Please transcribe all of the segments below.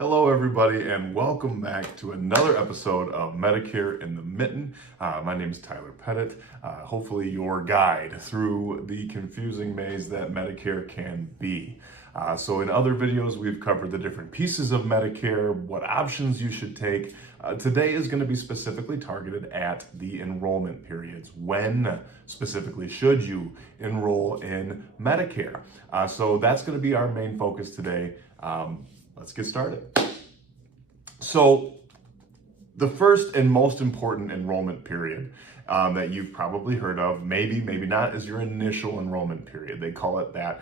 Hello, everybody, and welcome back to another episode of Medicare in the Mitten. My name is Tyler Pettit, hopefully your guide through the confusing maze that Medicare can be. So in other videos, we've covered the different pieces of Medicare, what options you should take. Today is going to be specifically targeted at the enrollment periods. When specifically should you enroll in Medicare? So that's going to be our main focus today. Let's get started. So the first and most important enrollment period that you've probably heard of, maybe not, is your initial enrollment period. They call it that.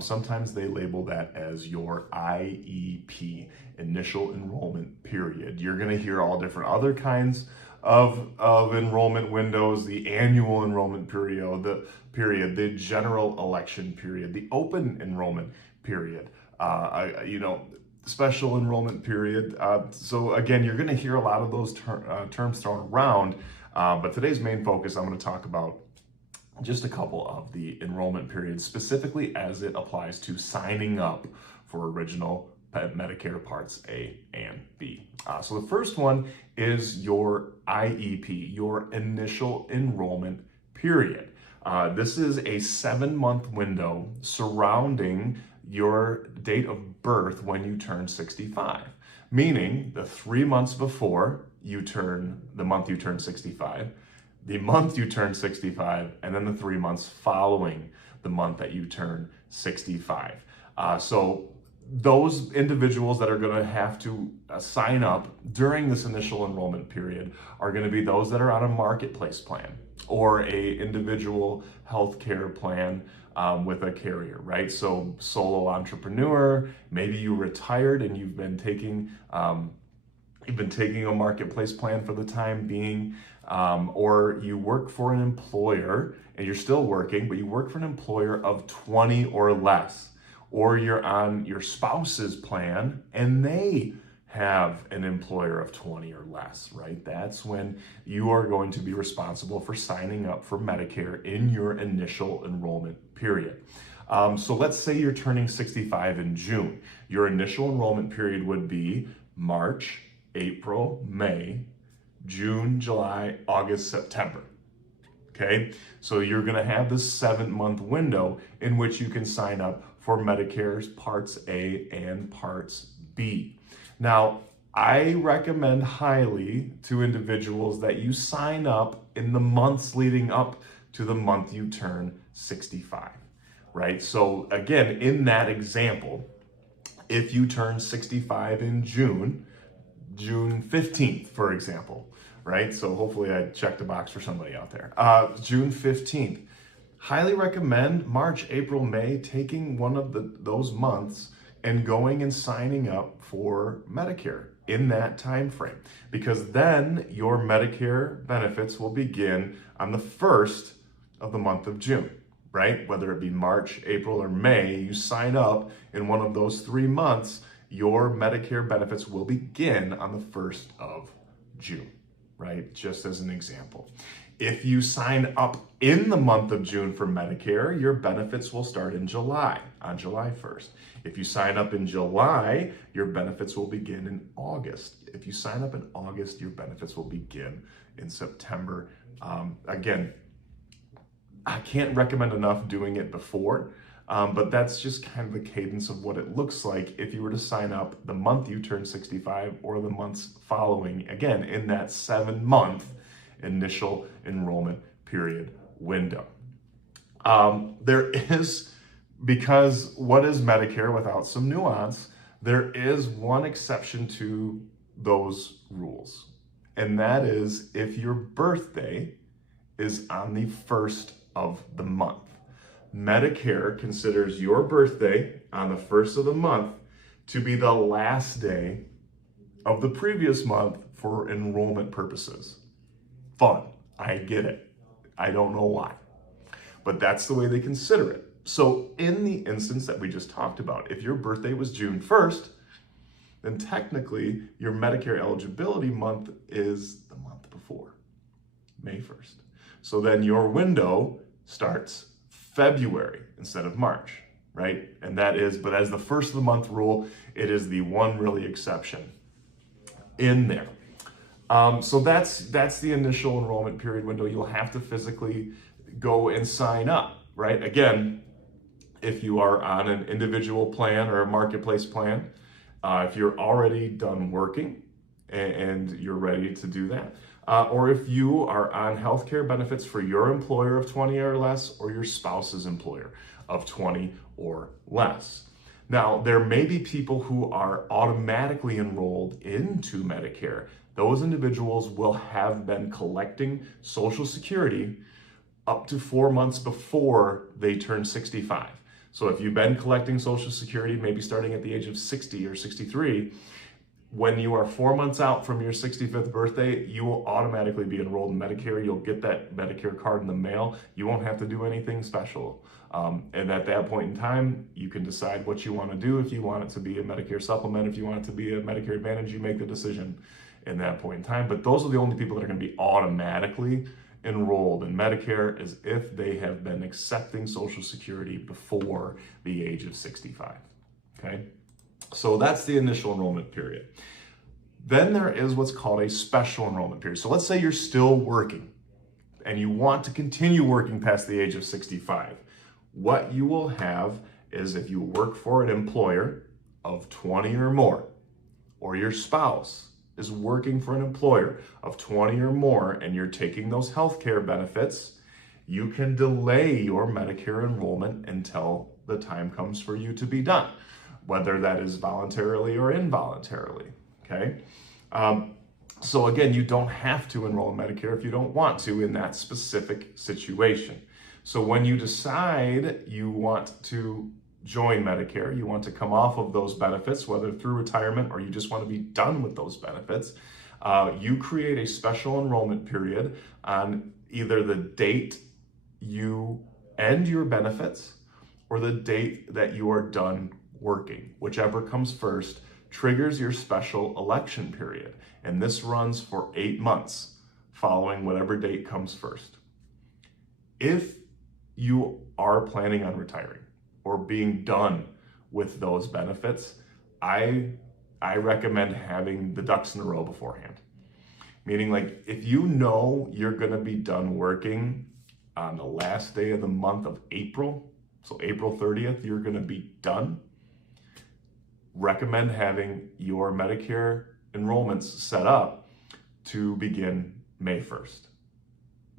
Sometimes they label that as your IEP, Initial Enrollment Period. You're going to hear all different other kinds of enrollment windows: the annual enrollment period, the general election period, the open enrollment period, special enrollment period. So again, you're going to hear a lot of those terms thrown around, but today's main focus, I'm going to talk about just a couple of the enrollment periods, specifically as it applies to signing up for original Medicare Parts A and B. So the first one is your IEP, your Initial Enrollment Period. This is a 7-month window surrounding your date of birth when you turn 65, meaning the 3 months before the month you turn 65, the month you turn 65, and then the 3 months following the month that you turn 65. So those individuals that are going to have to sign up during this initial enrollment period are going to be those that are on a marketplace plan or a individual health care plan with a carrier, right? So solo entrepreneur, maybe you retired and you've been taking a marketplace plan for the time being, or you work for an employer and you're still working, but you work for an employer of 20 or less, or you're on your spouse's plan and they have an employer of 20 or less, right? That's when you are going to be responsible for signing up for Medicare in your initial enrollment period. So let's say you're turning 65 in June. Your initial enrollment period would be March, April, May, June, July, August, September. Okay, so you're going to have this 7-month window in which you can sign up for Medicare's Parts A and Parts B. Now, I recommend highly to individuals that you sign up in the months leading up to the month you turn 65, right? So again, in that example, if you turn 65 in June 15th, for example, right? So hopefully I checked a box for somebody out there. June 15th. Highly recommend March, April, May, taking one of those months and going and signing up for Medicare in that time frame, because then your Medicare benefits will begin on the 1st of the month of June, right? Whether it be March, April, or May, you sign up in one of those 3 months, your Medicare benefits will begin on the 1st of June, right? Just as an example. If you sign up in the month of June for Medicare, your benefits will start in July, on July 1st. If you sign up in July, your benefits will begin in August. If you sign up in August, your benefits will begin in September. Again, I can't recommend enough doing it before, but that's just kind of the cadence of what it looks like if you were to sign up the month you turn 65 or the months following, again, in that 7-month initial enrollment period window. Because what is Medicare without some nuance? There is one exception to those rules, and that is if your birthday is on the 1st of the month. Medicare considers your birthday on the 1st of the month to be the last day of the previous month for enrollment purposes. Fun. I get it. I don't know why, but that's the way they consider it. So in the instance that we just talked about, if your birthday was June 1st, then technically your Medicare eligibility month is the month before, May 1st. So then your window starts February instead of March. right? And that is, but as the first of the month rule, it is the one really exception in there. So that's the initial enrollment period window. You'll have to physically go and sign up, right? Again, if you are on an individual plan or a marketplace plan, if you're already done working and you're ready to do that, or if you are on healthcare benefits for your employer of 20 or less, or your spouse's employer of 20 or less. Now, there may be people who are automatically enrolled into Medicare. Those individuals will have been collecting Social Security up to 4 months before they turn 65. So if you've been collecting Social Security, maybe starting at the age of 60 or 63, when you are 4 months out from your 65th birthday, you will automatically be enrolled in Medicare. You'll get that Medicare card in the mail. You won't have to do anything special. And at that point in time, you can decide what you want to do. If you want it to be a Medicare supplement, if you want it to be a Medicare Advantage, you make the decision in that point in time. But those are the only people that are going to be automatically enrolled in Medicare, as if they have been accepting Social Security before the age of 65. Okay? So that's the initial enrollment period. Then there is what's called a special enrollment period. So let's say you're still working and you want to continue working past the age of 65. What you will have is, if you work for an employer of 20 or more, or your spouse is working for an employer of 20 or more, and you're taking those healthcare benefits, you can delay your Medicare enrollment until the time comes for you to be done, whether that is voluntarily or involuntarily, okay? So again, you don't have to enroll in Medicare if you don't want to in that specific situation. So when you decide you want to join Medicare, you want to come off of those benefits, whether through retirement or you just want to be done with those benefits, you create a special enrollment period on either the date you end your benefits or the date that you are done working. Whichever comes first triggers your special election period. And this runs for 8 months following whatever date comes first. If you are planning on retiring or being done with those benefits, I recommend having the ducks in a row beforehand. Meaning, like, if you know you're gonna be done working on the last day of the month of April, so April 30th, you're gonna be done, recommend having your Medicare enrollments set up to begin May 1st.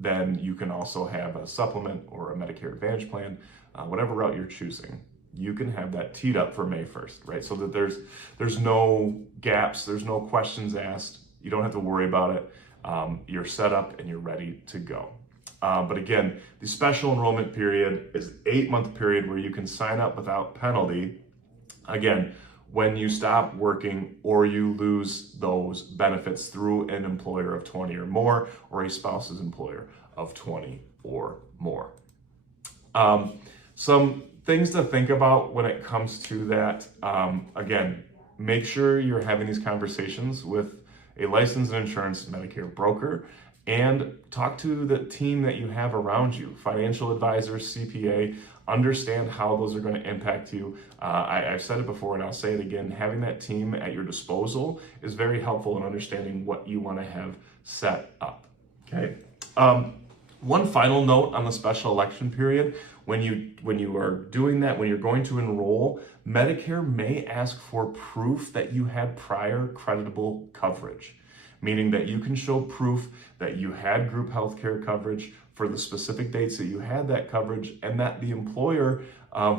Then you can also have a supplement or a Medicare Advantage plan, whatever route you're choosing. You can have that teed up for May 1st, right? So that there's no gaps, there's no questions asked. You don't have to worry about it. You're set up and you're ready to go. But again, the special enrollment period is an 8-month period where you can sign up without penalty. Again, when you stop working or you lose those benefits through an employer of 20 or more, or a spouse's employer of 20 or more. Some things to think about when it comes to that. Again, make sure you're having these conversations with a licensed insurance Medicare broker, and talk to the team that you have around you, financial advisors, CPA. Understand how those are going to impact you. I've said it before and I'll say it again, having that team at your disposal is very helpful in understanding what you want to have set up, okay? One final note on the special election period, when you are doing that, when you're going to enroll, Medicare may ask for proof that you had prior creditable coverage, meaning that you can show proof that you had group health care coverage for the specific dates that you had that coverage, and that the employer,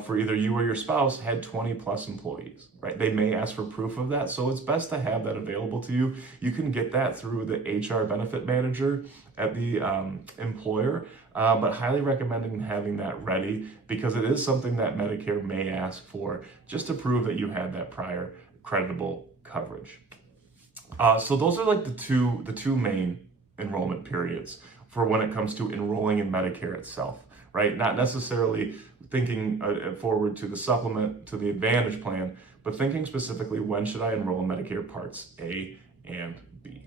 for either you or your spouse, had 20 plus employees, right? They may ask for proof of that, so it's best to have that available to you. You can get that through the HR benefit manager at the employer, but highly recommending having that ready, because it is something that Medicare may ask for, just to prove that you had that prior creditable coverage. So those are like the two main enrollment periods for when it comes to enrolling in Medicare itself, right? Not necessarily thinking forward to the supplement, to the Advantage plan, but thinking specifically, when should I enroll in Medicare Parts A and B?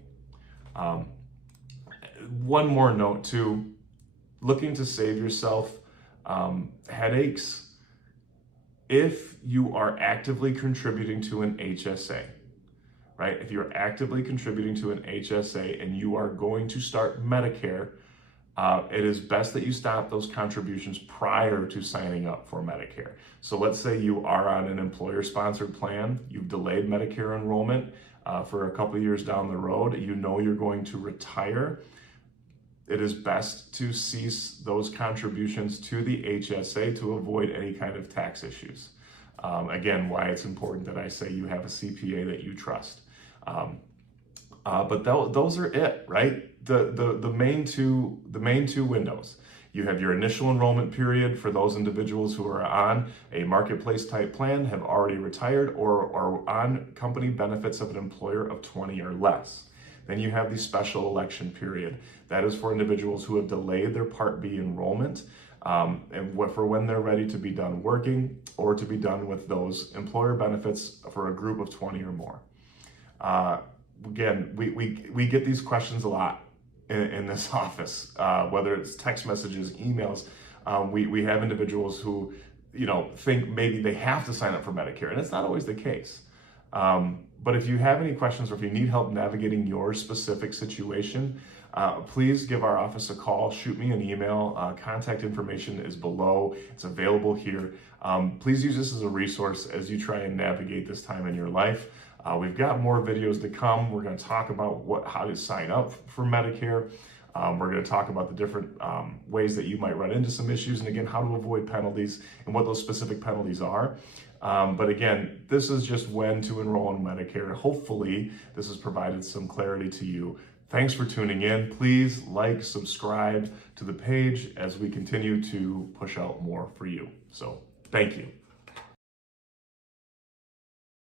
One more note too, looking to save yourself headaches. if you are actively contributing to an HSA, right? If you're actively contributing to an HSA and you are going to start Medicare, it is best that you stop those contributions prior to signing up for Medicare. So let's say you are on an employer-sponsored plan, you've delayed Medicare enrollment for a couple of years down the road, you know you're going to retire. It is best to cease those contributions to the HSA to avoid any kind of tax issues. Again, why it's important that I say you have a CPA that you trust. But those are it, right? The main two windows. You have your initial enrollment period for those individuals who are on a marketplace type plan, have already retired, or are on company benefits of an employer of 20 or less. Then you have the special election period. That is for individuals who have delayed their Part B enrollment and for when they're ready to be done working or to be done with those employer benefits for a group of 20 or more. Again, we get these questions a lot in this office, whether it's text messages, emails. We have individuals who, think maybe they have to sign up for Medicare, and it's not always the case. But if you have any questions or if you need help navigating your specific situation, please give our office a call, shoot me an email. Contact information is below. It's available here. Please use this as a resource as you try and navigate this time in your life. We've got more videos to come. We're going to talk about how to sign up for Medicare. We're going to talk about the different ways that you might run into some issues, and again, how to avoid penalties and what those specific penalties are. But again, this is just when to enroll in Medicare. Hopefully, this has provided some clarity to you. Thanks for tuning in. Please like, subscribe to the page as we continue to push out more for you. So, thank you.